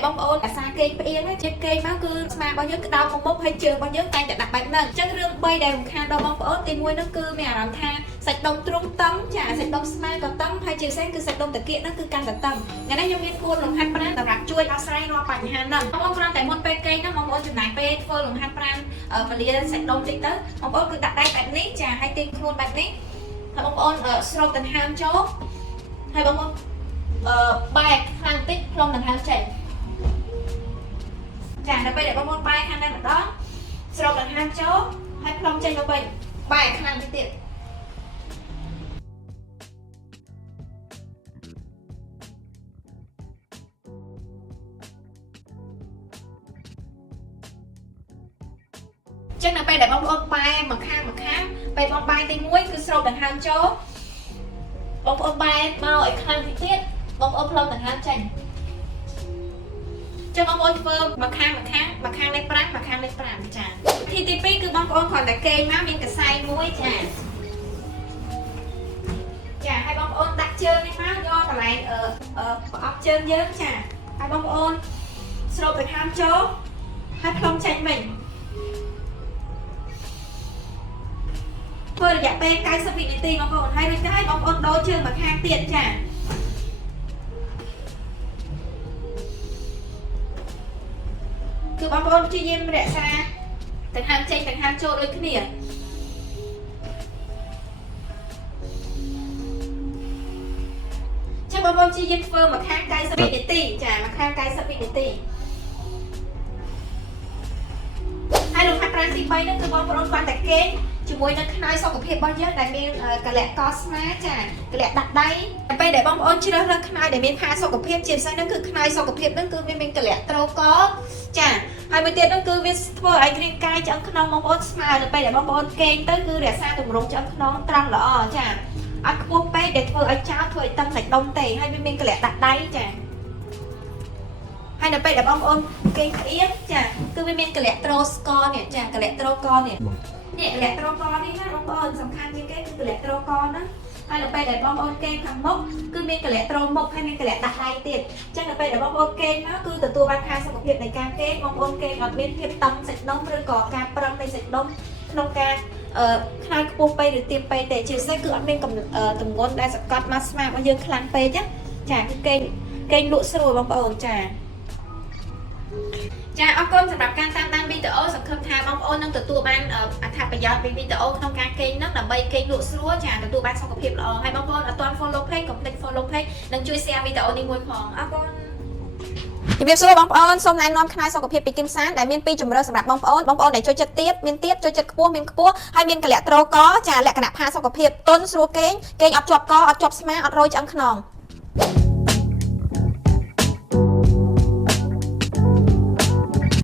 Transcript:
ដែលបងប្អូនអាសាគេផ្អៀងជិះគេមកគឺស្មារបស់យើងក្តោបមុខហើយជើងរបស់យើងតែងតែដាក់បែបហ្នឹងអញ្ចឹងរឿង3ដែលរំខានដល់បងប្អូនទី1ហ្នឹងគឺមានអារម្មណ៍ថាសាច់ដុំទ្រូងតឹងចាសាច់ដុំស្មាក៏តឹងហើយជាពិសេសគឺសាច់ដុំតាគៀកហ្នឹងគឺកាន់តែតឹងថ្ងៃនេះខ្ញុំមានគួរលំហាត់ប្រាណសម្រាប់ជួយដោះស្រាយរាល់បញ្ហាហ្នឹងបងប្អូនគ្រាន់តែមុនពេលគេហ្នឹងបងប្អូនចំណាយពេលធ្វើលំហាត់ប្រាណពលាសាច់ដុំតិចទៅបងប្អូនគឺដាក់ដៃបែបនេះចាហើយទាញខ្លួនបែបនេះហើយបងប្អូនស្រោបដង្ហើមចូលហើយបងប្អូនបែកខាងតិចផ្លុំដង្ហើមចេញចាដល់ពេលដែលបងប្អូនបែកខាងនេះម្ដងស្រោបដង្ហើមចូលហើយផ្លុំចេញមកវិញបែកខាងនេះទៀតចឹងដល់ពេលដែលបងប្អូនបែមកខាងពេលបងបែទី1គឺស្រោបដង្ហើមចូលបងប្អូនបែមកឲ្យខាងទៀតបងប្អូនផ្លុំដង្ហើមចេញចឹងបងប្អូនធ្វើមកខាងនេះ5មកខាងនេះ5ចាទី2គឺបងប្អូនគ្រាន់តែគេងមកមានកសែងមួយចាហើយបងប្អូនដាក់ជើងនេះមកយកកន្លែងប្រអប់ជើងយើងចាហើយបងប្អូនស្រោបដង្ហើមចូលហើយផ្លុំចេញវិញធ្វើរយៈពេល90វិនាទីបងប្អូនហើយរួចទៅហើយបងប្អូនដូរជើងមកខាងទៀតចាគឺបងប្អូនព្យាយាមរក្សាដង្ហើមចេញដង្ហើមចូលដូចគ្នាចឹងបងប្អូនព្យាយាមធ្វើមកខាង90វិនាទីចាមកខាង90វិនាទីហើយលំហាត់ប្រាណទី3ហ្នឹងគឺបងប្អូនគាត់តែគេងជាមួយនឹងខ្នើយសុខភាពរបស់យើងដែលមានកលៈកស្មាចាកលៈដាក់ដៃពេលដែលបងប្អូនជ្រើសរើសខ្នើយដែលមានផាសុខភាពជាពិសេសហ្នឹងគឺខ្នើយសុខភាពហ្នឹងគឺវាមានកលៈត្រូកចាហើយមួយទៀតហ្នឹងគឺវាធ្វើឲ្យរាងកាយឆ្អឹងខ្នងបងប្អូនស្មើទៅពេលដែលបងប្អូនគេងទៅគឺរក្សាទម្រង់ឆ្អឹងខ្នងត្រង់ល្អចាអត់ខ្ពស់ពេកដែលធ្វើឲ្យចោលធ្វើឲ្យតឹងសាច់ដុំទេហើយវាមានកលៈដាក់ដៃចាហើយនៅពេលដែលបងប្អូនគេងផ្អៀងចាគឺវាមានកលៈត្រូស្កនេះចាកលៈត្រូកនេះកលៈត្រូកនេះណាបងប្អូនសំខាន់ជាងគេគឺកលៈត្រូកហ្នឹងហើយនៅពេលដែលបងប្អូនគេងខាងមុខគឺមានកលៈត្រូមុខហើយមានកលៈដាក់ដៃទៀតអញ្ចឹងនៅពេលដែលបងប្អូនគេងមកគឺទទួលបានផាសុខភាពនៃការគេងបងប្អូនគេងអត់មានភាពតឹងសាច់ដុំឬក៏ការប្រឹងនៃសាច់ដុំក្នុងការខ្នើយខ្ពស់ពេកឬទាបពេកទេជាពិសេសគឺអត់មានទម្ងន់ដែលសកត់មកស្មារបស់យើងខ្លាំងពេកណាចាគឺគេងលក់ស្រួលបងប្អូនចាអរគុណសម្រាប់ការតាមដានវីដេអូសង្ឃឹមថាបងប្អូននឹងទទួលបានអត្ថប្រយោជន៍ពីវីដេអូក្នុងការគេងហ្នឹងដើម្បីគេងលក់ស្រួលចាទទួលបានសុខភាពល្អហើយបងប្អូនអត់ទាន់ follow page កុំភ្លេច follow page និងជួយ share វីដេអូនេះមួយផងអរគុណជំរាបសួរបងប្អូនសូមណែនាំខ្នើយសុខភាពពីគឹមសានដែលមាន2ជម្រើសសម្រាប់បងប្អូនដែលចូលចិត្តទៀតមានទៀតចូលចិត្តខ្ពស់មានខ្ពស់ហើយមានកលៈត្រូកចាលក្ខណៈផាសុខភាពទន់ស្រួលគេងអត់ជាប់កអត់ជាប់ស្មាអត់រោយឆ្អឹងខ្នង